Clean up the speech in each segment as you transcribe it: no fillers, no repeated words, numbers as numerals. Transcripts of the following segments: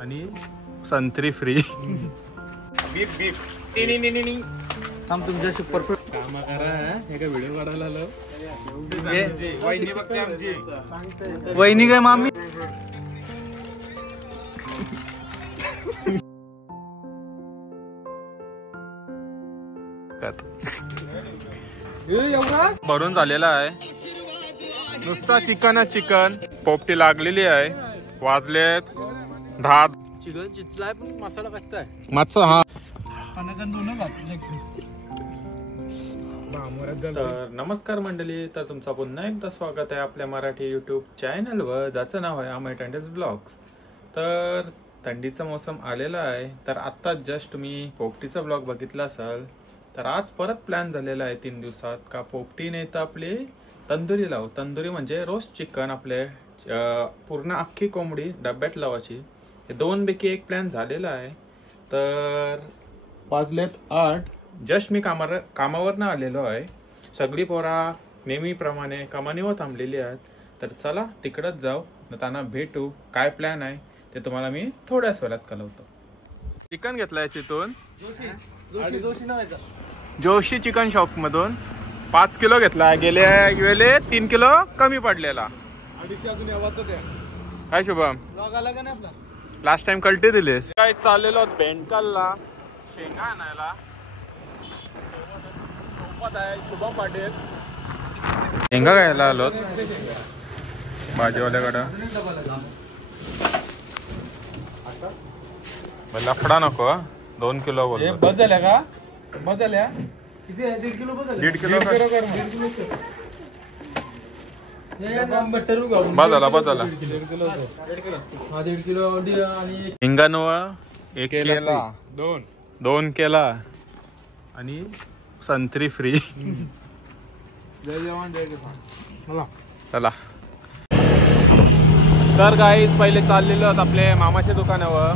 आणि संत्री फ्री. बीप बीप थांब तुमच्याशी परफेक्ट काम करा. हे काय व्हिडिओ काढायला आलो. वहिनी बघते आमची. वहिनी काय मामी. भरून झालेला आहे. नुसता चिकन पोपटी लागलेली आहे. वाजलेत 10. चिकन चिचलाय पण मसाला कच्चा आहे. मागचा हा. तर नमस्कार मंडळी, तर तुमचं पुन्हा एकदा स्वागत आहे आपल्या मराठी यूट्यूब चॅनलवर, ज्याचं नाव आहे अमय टंडेज ब्लॉग्स. तर थंडीचा मोसम आलेला आहे. तर आत्ताच जस्ट मी पोपटीचा ब्लॉग बघितला असाल. तर आज परत प्लॅन झालेला आहे 3 दिवसात का पोपटी नाही तर आपली तंदुरी लावू. तंदुरी म्हणजे रोस्ट चिकन, आपले पूर्ण अख्खी कोंबडी डब्यात लावायची. हे 2 पैकी एक प्लॅन झालेला आहे. तर वाजलेत 8. जस्ट मी कामावरनं आलेलो आहे. सगळी पोरा नेहमीप्रमाणे कमानीवर थांबलेली आहेत. तर चला तिकडच जाऊ, त्यांना भेटू. काय प्लॅन आहे ते तुम्हाला मी थोड्याच वेळात कळवतो. चिकन घेतलं याच्यातून जोशी चिकन शॉप मधून 5 किलो घेतला. गेले 3 किलो कमी पडलेला. काय शुभम, लास्ट टाइम कल्टी दिलीस काय? चाललेलो बेंटकलला शेंगा आणायला. शुभम पाटील शेंगा घ्यायला आलो भाजीवाल्याकडं. लफडा नको. 2 किलो बोल. बस झाल्या का? बस झाल्या किती? 1.5 किलो बस झाल्या. 1.5 किलो बस झाला. हिंगानो 1 केला, 2 केला आणि संत्री फ्री. जय जवान जय किसान. चला. तर गाईस पहिले चाललेलो आहोत आपले मामाच्या दुकानावर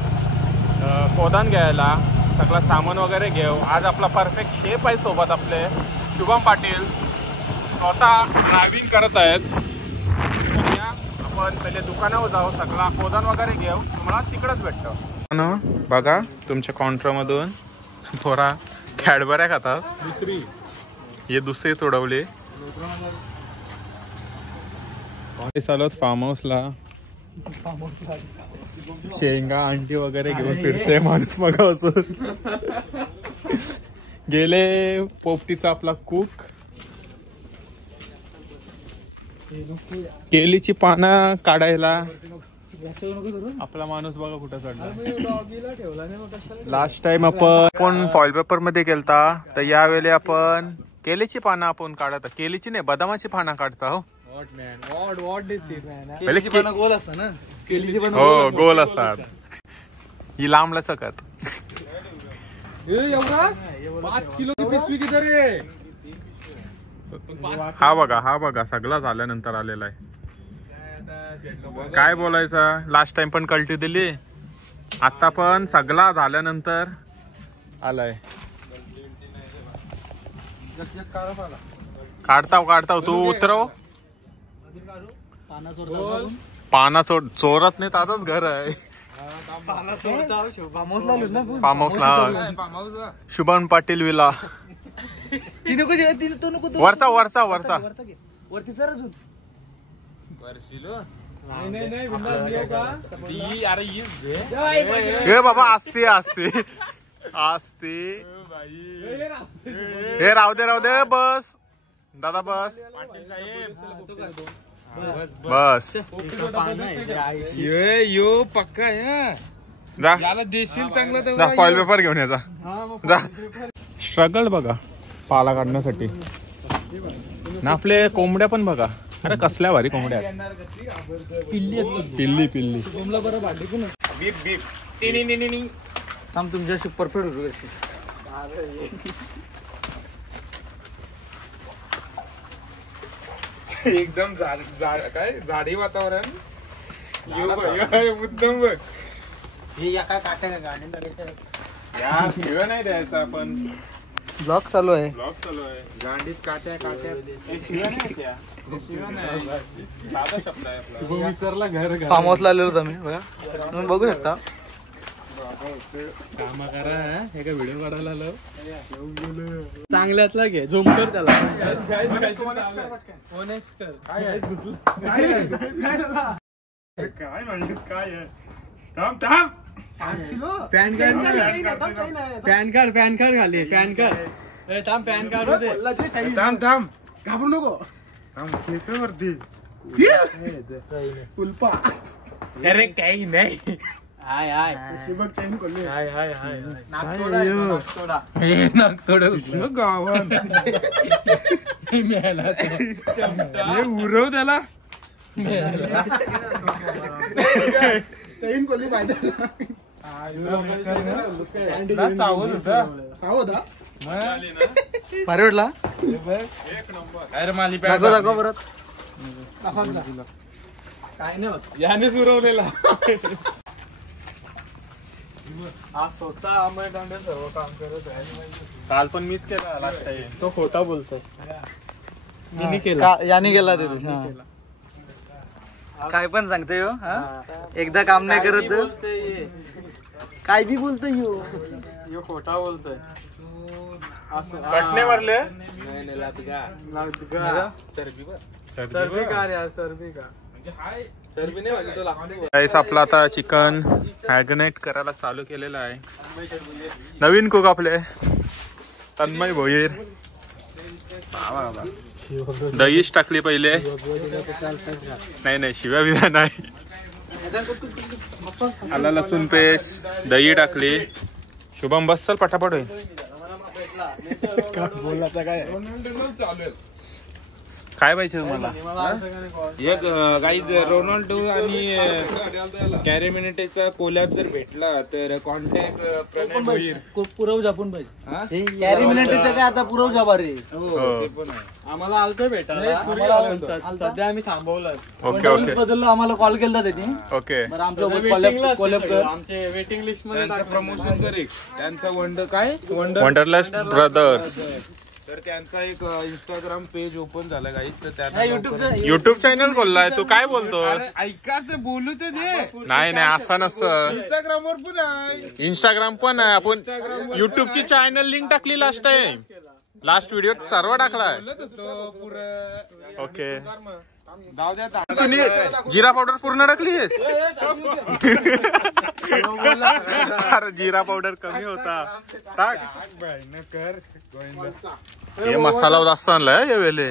कोदान घ्यायला. सगळं सामान वगैरे घेऊ. आज आपला परफेक्ट शेफ आहे सोबत, आपले शुभम पाटील स्वतः ड्रायव्हिंग करत आहेत. आपण पहिले दुकानावर जाऊ, सगळा कोदान वगैरे घेऊ. तुम्हाला तिकडच भेटतो बघा. तुमच्या काउंटरमधून पोरा कॅडबऱ्या खातात. दुसरी तोडवली. चालत फार्म हाऊसला. शेंगा अंडी वगैरे घेऊन फिरते माणूस. मग गेले पोपटीचा आपला कुक. केलीची पानं काढायला आपला माणूस बघा कुठं चढला. लास्ट टाइम आपण फॉइल पेपर मध्ये गेलता, तर यावेळी आपण केलीची पानं आपण काढत. केलीची नाही, बदामाची पानं काढता. हो गोल असतात ना. हो गोल असतात. ही लांब लचकत. 5 किलो की पिशवी किती रे? हा बघा सगळा झाल्यानंतर आलेला आहे. काय बोलायचं, लास्ट टाइम पण कल्टी दिली, आता पण सगळा झाल्यानंतर आलाय. काढताव तू उतरव. पाना चोरत नाही, आताच घर आहे. फार्म हाऊसला शुभम पाटील विला. वरचा वरती सर अजून हे बाबा असते हे राहू दे बस दादा बस यो पक्का जा. देशील चांगला. फॉइल पेपर घेऊन ये जा. स्ट्रगल बघा पाला काढण्यासाठी ना. आपले कोंबड्या पण बघा. अरे कसल्या भारी कोंबड्या. पिल्ली बरं भांडी पण बीप. थांब तुमच्याशी परफेक्ट. एकदम काय झाडी वातावरण. मुद्दाम बघ. हे काय काट्या का गाडी नाही द्यायचं आपण. ब्लॉग चालू आहे. गांडीत काट्या फार्म हाऊसला आलेलो तुम्ही बघा. तुम्ही बघू शकता काम करा हे काय व्हिडिओ काढायला आलो चांगल्यातला घे झूम कर त्याला काय म्हणजे काय थांब थांब पॅन कार्ड खाली पॅन कार्ड थांब पॅन कार्ड होते थांब थांब घाबरू नको वरती उल्पा अरे काही नाही हाय हाय शिबक चैन कोल्हे हाय हाय हाय नागतोडा हे नागतोडा गावात मेला हे उरव त्याला चैन कोल्हे पाहिजे चावत होता होता भारी वाटला अरे माली दाखव परत काय नाही होत याने सुरवलेला हा स्वतः अमय दांडे सर्व काम करत आहे काल पण मीच केला लास्ट टाइम तो खोटा बोलतोय मी केला याने गेला ते काय पण सांगते हो एकदा काम नाही करत काय बी बोलतोय यो खोटा बोलतोय कटणे मारले सर्दी का यार सर्दी का सर्दी नाही म्हणजे तो लागतो गाईस आपला आता चिकन मॅरिनेट करायला चालू केलेलं आहे नवीन कुक आपले तन्मय भोईर दहीच टाकली पहिले नाही शिव्या बिव्या नाही आला लसूण पेस्ट दही टाकली शुभम बस चल पटापट होईल बोलला काय काय पाहिजे तुम्हाला एक गाईज रोनाल्डो आणि कॅरेमिनेटेचा कोलॅब जर भेटला तर कॉन्टॅक्ट प्रणय भोईर पुरव आपण पाहिजे कॅरीमिनेटचं काय आता पुरव जा रे हो ते पण आहे. आम्हाला आलतोय भेटायला सध्या आम्ही थांबवलं ओके ओके बदललो आम्हाला कॉल केला त्यांनी ओके बरं आमच्या कॉलेब कर आमचे वेटिंग लिस्ट मध्ये त्यांचं प्रमोशन कर एक त्यांचा वंडर वंडरलस्ट ब्रदर्स तर त्यांचा एक इंस्टाग्राम पेज ओपन झाला गाईज तर त्यांना युट्यूब चॅनल खोललाय तू काय बोलतो ऐका ते बोलू तर दे नाही असं नसतं इंस्टाग्राम वर पण आहे इंस्टाग्राम पण आहे आपण युट्यूबची चॅनल लिंक टाकली लास्ट टाइम लास्ट व्हिडिओ सर्व टाकलाय पुरं ओके जाऊ द्या तुम्ही जिरा पावडर पूर्ण टाकलीस अरे जिरा पावडर कमी होता टाक हे मसाला जास्त आणलाय हे वेले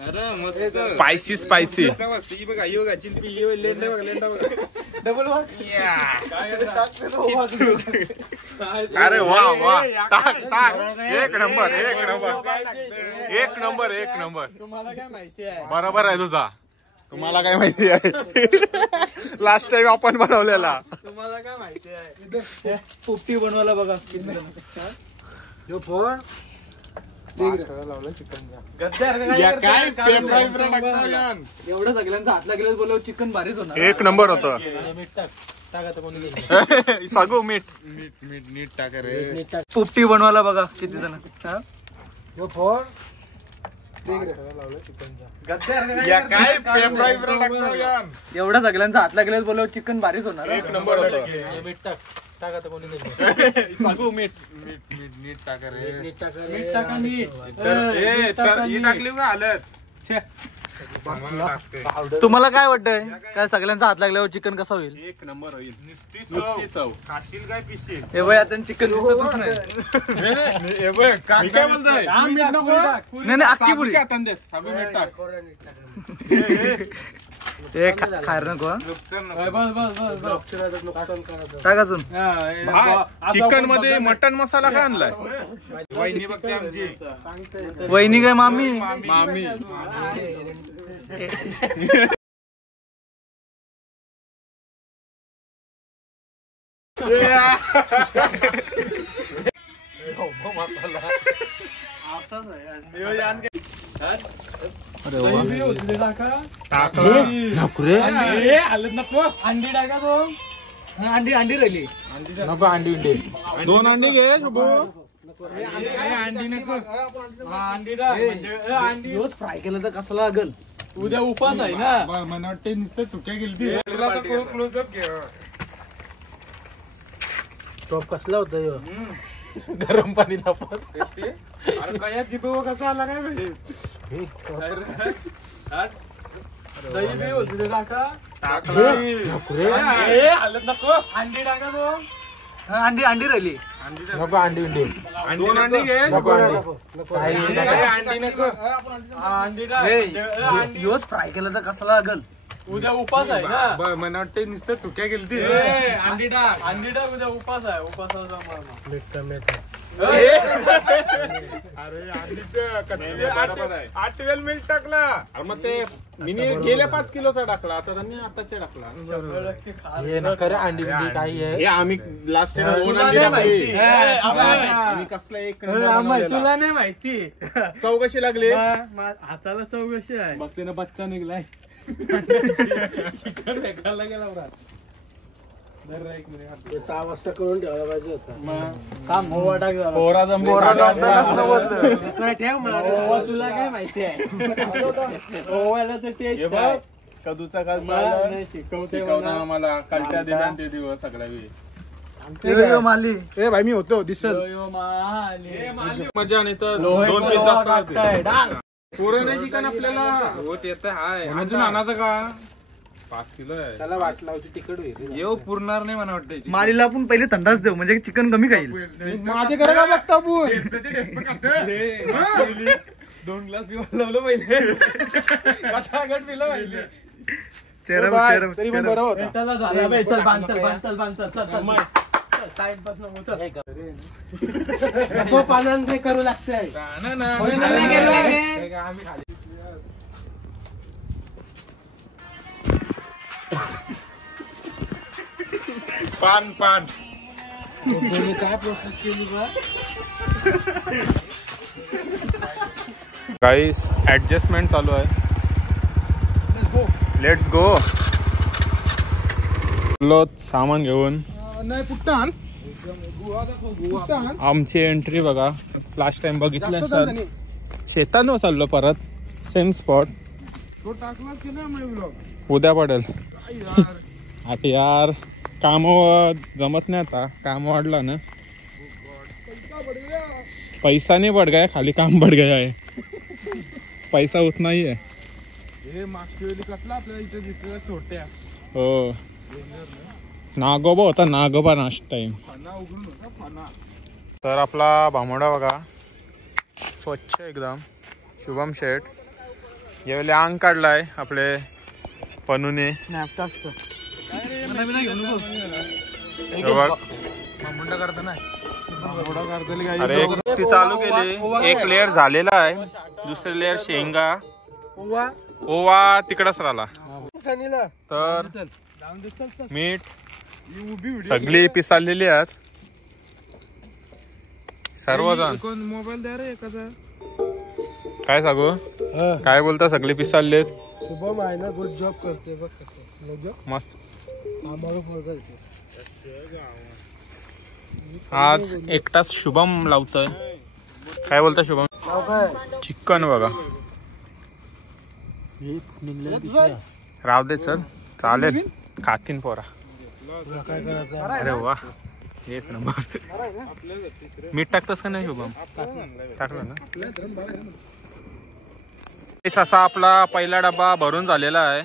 अरे मस्त स्पायसी स्पायसी ही बघा ही बघा चिंपी ही बघा, लेंडा बघा लेंडा बघा डबल अरे वा वा टाक टाक एक नंबर तुम्हाला काय माहिती आहे बरोबर आहे तुझा तुम्हाला काय माहिती आहे लास्ट टाइम आपण बनवलेला तुम्हाला काय माहिती आहे पोपटी बनवायला बघा काय एवढं सगळ्यांचा हातला गेलं बोलव चिकन भारीच होणार एक नंबर होतं मीठ टाक आता कोणी सांगू मीठ नीट टाका रे पोपटी बनवायला बघा किती जण एवढं सगळ्यांचा हातला गेलं बोलव चिकन भारीच होणार एक नंबर होतं मीठ टाक आता कोणी सांगू मीठ नीट टाका रे मीठ टाका नीट ही टाकली बघा हलत तुम्हाला काय वाटतंय काय सगळ्यांचा हात लागल्यावर चिकन कसं होईल एक नंबर होईल नुसती चव खाशील काय पिशील हे बाई आता चिकन दिसतच नाही मी काय बोलतोय नाही अख्खी पुरी एक खायला नको हा. टाक अजून चिकन मध्ये मटन मसाला काय आणलाय वहिनी बघते आमची वहिनी काय मामी मामी अंडी टाका तो अंडी राहिली नको अंडी दोन अंडी घे शुभो अंडी नको अंडी अंडी फ्राय केलं तर कसं लागल उद्या उपास आहे ना मला वाटते नुसतं तुक्या गेली क्लोजअप घे टॉप कसला होता ह्यो? गरम पाणी तापत अरे काय जिभेवर कसा आला काय माहिती दही बी होती ते टाका हालत नको अंडी टाका तो अंडी राहिली नको अंडी दोन अंडी घे नको अंडी नको अंडी योच फ्राय केलं तर कसं लागल उद्या उपास आहे ना मला वाटतं नुसतं तुक्या गेलती अंडी टाक उद्या उपास आहे उपासाचा अरे आठवेल मिल्क टाकला अरे मग ते मिनी गेल्या 5 किलोचा टाकला आता त्यांनी आताचे टाकला खरं अंडी काही आहे हे आम्ही लास्ट आम्ही कसला एक तुला नाही माहिती चव कशी लागली हाताला चव कशी आहे मग तिनं बच्चा निघलाय चिकन वेगळा गेला बरा 6 वाजता करून ठेवायला पाहिजे होता. काम तुला काय माहिती आहे ओवायला तर टेस्ट आहे कदूचा काल शिकवताना मला कलट्या दिल्या ते दिवस सगळ्या माली ए भाई मी होतो दिसल मजा नाही तर 2 पिझ्झा पुरण आहे चिकन आपल्याला होत येत हाय अजून आणायचं का 5 किलो आहे त्याला वाट लावची तिकट होईल येऊ पुरणार नाही मला वाटतं मालीला आपण पहिले थंडाच देऊ म्हणजे चिकन कमी खाईल माझे घरा का बघता आपण 2 ग्लास पिवा लावलं पहिले वाटागट पिलं पहिले तरी पण बरं होता. चला झाला बे चल बांध टाइमपास नको पानान काय करू लागतंय पान काय प्रोसेस केली का गाईस ऍडजस्टमेंट चालू आहे लेट्स गो सामान घेऊन नाही पुट्टान आमची एंट्री बघा लास्ट टाइम बघितलं सर शेतानं चाललो परत सेम स्पॉट उद्या पडेल आता यार काम जमत नाही आता काम वाढला ना पैसा नहीं बढ़ गया खाली काम बढ़ गया है पैसा उतना ही है हो नागोबा होता नागोबा नास्ट टाइम तर आपला भामोडा बघा स्वच्छ एकदम शुभम शेठ यावेळी अंग काढलाय आपले पनुने अरे ती चालू केली एक लेअर झालेला आहे दुसरी लेअर शेंगा ओवा तिकडच राहिला तर मीठ सगळी पिसालेली आहेत सर्वजण मोबाईल द्या रे एखादा काय सांगू काय बोलता सगळी पिसालेत शुभम आहे ना गुड जॉब करते बघ मस्त आज एकटाच शुभम लावतोय काय बोलता शुभम चिकन बघा राव दे चल चालेल खातीन पोरा अरे वा एक नंबर मीठ टाकतस का नाही शुभम टाकलं ना असा आपला पहिला डब्बा भरून झालेला आहे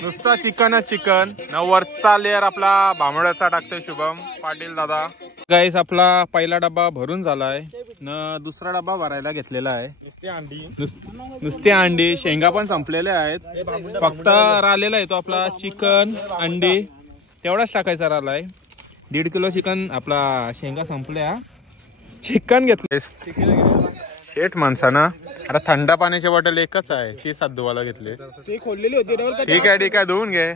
नुसता चिकनच चिकन न वरचा लेअर आपला भांबड्याचा टाकतोय शुभम पाटील दादा गाईस आपला पहिला डब्बा भरून झालाय न दुसरा डब्बा भरायला घेतलेला आहे नुसती अंडी शेंगा पण संपलेल्या आहेत फक्त राहिलेला आहे तो आपला चिकन अंडी तेवढाच टाकायचा राहिलाय 1.5 किलो चिकन आपला शेंगा संपल्या चिकन घेतले शेठ माणसानं आता थंड पाण्याची बॉटल एकच आहे ती 7 धुवायला घेतली ते खोललेली होती ठीक आहे धुवून घे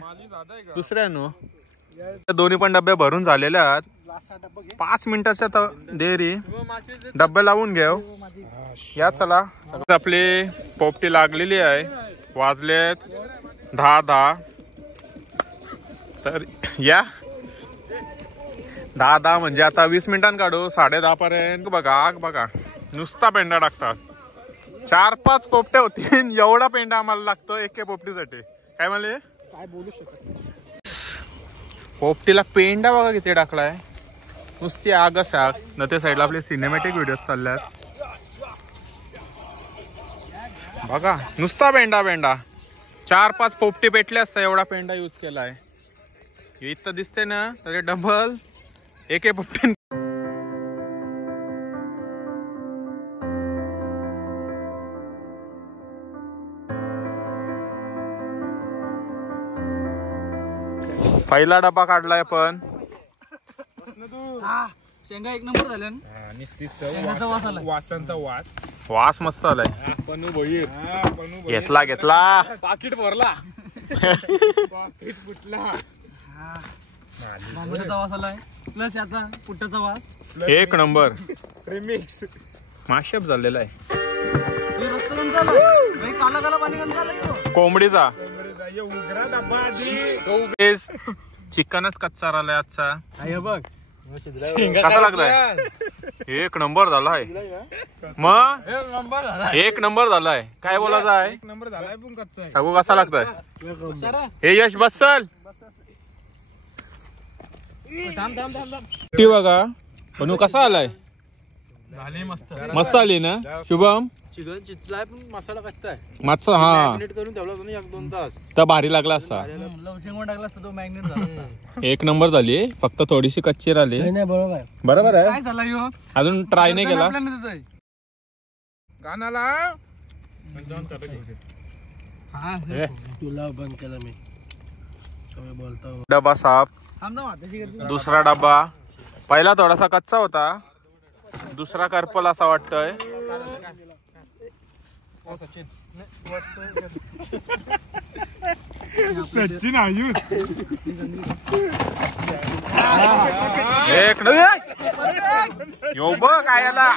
दुसऱ्यानो दोन्ही पण डब्बे भरून झालेले आहेत 5 मिनिटाच्या देरी डब्बे लावून घेऊ या चला आपली पोपटी लागलेली आहे वाजलेत 10 तर या 10 म्हणजे आता 20 मिनिटांनी काढू 10:30 पर्यंत बघा आग बघा नुसता पेंडा टाकतात 4-5 पोपट्या होतील एवढा पेंडा आम्हाला लागतो एके पोपटीसाठी काय म्हणले काय बोलू शकत पोपटीला पेंडा बघा किती टाकलाय नुसती आगच आग न त्या साईडला आपले सिनेमॅटिक व्हिडिओ चालल्यात बघा. नुसता पेंडा 4-5 पोपटी पेटले असता एवढा पेंडा यूज केलाय. इथं दिसते ना त्याचे डबल एक पोपटी. पहिला डबा काढलाय पण शेंगा एक नंबर झाल्या ना. वासांचा वास. वास मस्त आलाय. घेतला पाकिट भरला. पाकिट फुटला. बांबूचा वास आलाय प्लस याचा पुट्टाचा वास. एक नंबर रिमिक्स. माशेप झालेला आहे. काला काला पाणी गंज झालं. कोंबडीचा उघडा डब्बा आधी. चिकनच कच्चा राहिलाय आजचा. बघ कसा लागलाय. एक नंबर झालाय. मग एक नंबर झालाय. काय बोलायचं आहे. एक नंबर झालाय पण कच्चा आहे. सांगू कसा लागतोय. हे यश बसल बघा पण कसा आलाय. मस्त आली ना शुभम. चिकन चिचलाय पण मसाला कच्चा आहे. मस्त हा मॅरिनेट करून ठेवला होता ना 1-2 तास. तर भारी लागला असता. लवचिंग टाकला असता तो मॅग्नेट झाला असता. एक नंबर झाली. फक्त थोडीशी कच्ची राहिली. बरोबर आहे. काय झाला ह्यो अजून ट्राय नाही केला. गाण्याला तुला बंद केला मी बोलता. डबा साफ. दुसरा डबा. पहिला थोडासा कच्चा होता. दुसरा करपल असा वाटतोय. सचिन आयुष. एक यो बघ काय याला.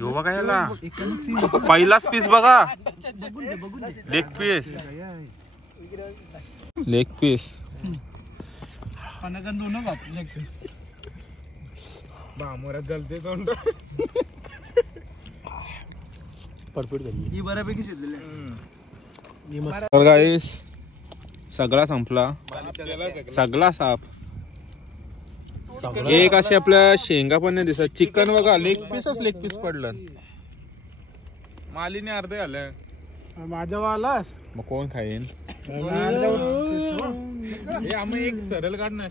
यो बघा याला. पहिलाच पीस बघा. Leg piece. बामोरा जलते तोंड. परफेक्ट झाली ही बऱ्यापैकी शिजलेली आहे. तर गाईस सगळा संपला. सगळा साफ. एक असे आपल्या शेंगा पण नाही दिसत. चिकन बघा लेग पीस पडलं. मालीने अर्धे आलं. माझ्या वालास मग कोण खाईन. आम्ही एक सरळ काढणार.